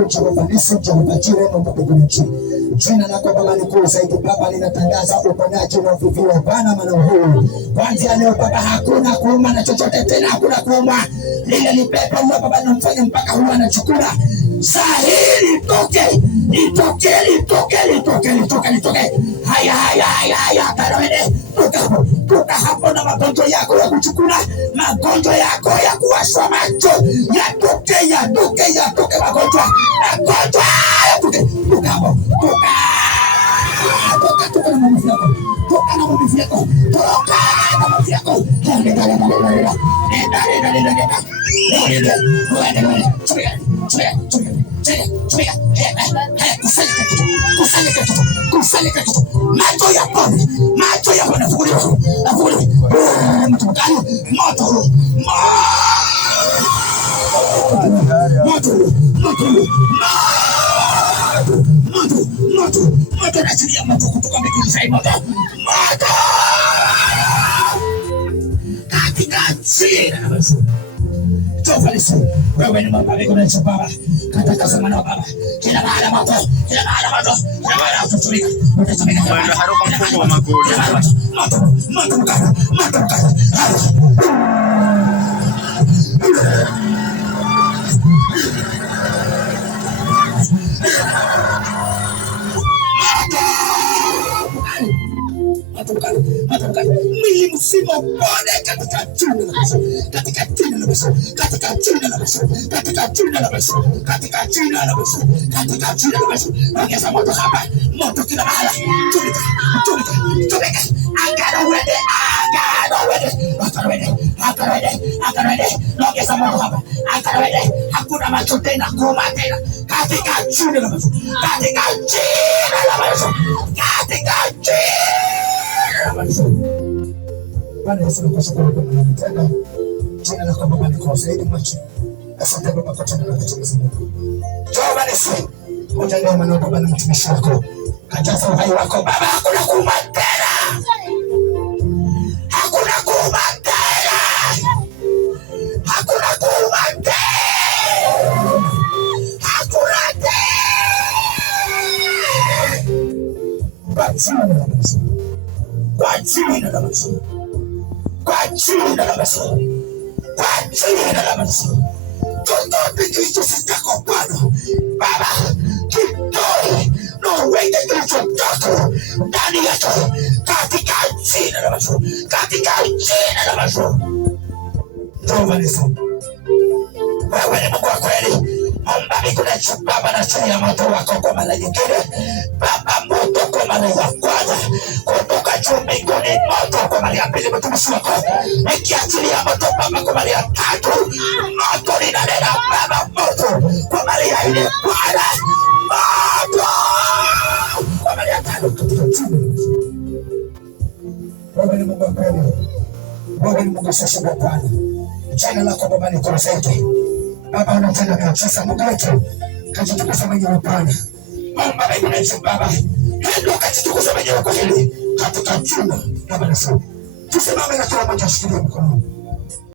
Mungu Jehova Nisi, Jehova Jireh, Mungu mbinguni nchi. Jina lako Baba ni kuu zaidi. Baba, linatangaza uponyaji na uviviwa Bwana maana huu. Kuanzia leo Baba, hakuna kuuma na chochote tena, hakuna kuuma. Lile ni pepo huwa Baba namfanya mpaka huwa anachukua. Sahili toke, litoke. Haya, karawene. Toka hapo na magonjwa yako ya kuchukua, magonjwa yako ya kuwashwa macho. Yatoke magonjwa. Toka hapo. Toka na maumivu yako. Toka na maumivu yako. Kusanyika kitu. Macho ya pone. Nafunguliwa. Mtu mkali. Moto. Nachilia moto kutoka mbinguni sai moto. Katika jina la Yesu. Jehova Nisi, wewe ni Baba, wewe ni Baba. Katika zamani wa Baba. Kila mahali moto. Utatumika. Bwana haruka mfungo wa magoli. Moto mkali. Mwili mzima upone katika jina la Yesu. Ongeza moto hapa. Moto kila mahali. Tumika. Akarwede. Ongeza moto hapa. Akarwede. Hakuna macho tena, kuuma tena. Katika jina la Yesu. Bwana Yesu, nakushukuru kwa maana umetenda. Jina lako Baba ni kwa zaidi macho. Asante Baba kwa jina lako Mwenyezi Mungu. Jehova Nisi, utendee maneno Baba na mtumishi wako. Kajaza uhai wako Baba, hakuna kuuma tena. Kwa jina la Yesu. Chochote kilichofichwa Bwana Baba, kitoe na uweke kilichotoka ndani yako katika jina la Yesu. Jehova Nisi, wewe ni Mungu wa kweli. Omba mbingu na nchi Baba, na chini ya moto wako kwa mara nyingine Baba, moto kwa mara ya kwanza, kutoka juu mbinguni, moto kwa mara ya pili, mtumishi wako nikiachilia moto Baba kwa mara ya tatu, moto linanena Baba, moto kwa mara ya nne Bwana, moto kwa mara ya tano. Wewe ni Mungu wa kweli, wewe ni Mungu sasa Bwana. Jina lako Baba ni kwa zaidi. Baba, unatenda miujiza Mungu wetu, kajitukuza mwenyewe Bwana. Omba mbingu na nchi Baba, ndio kajitukuza mwenyewe kwa hili katika jina la Yesu. Tusimame na kila mmoja ashikilie mkono.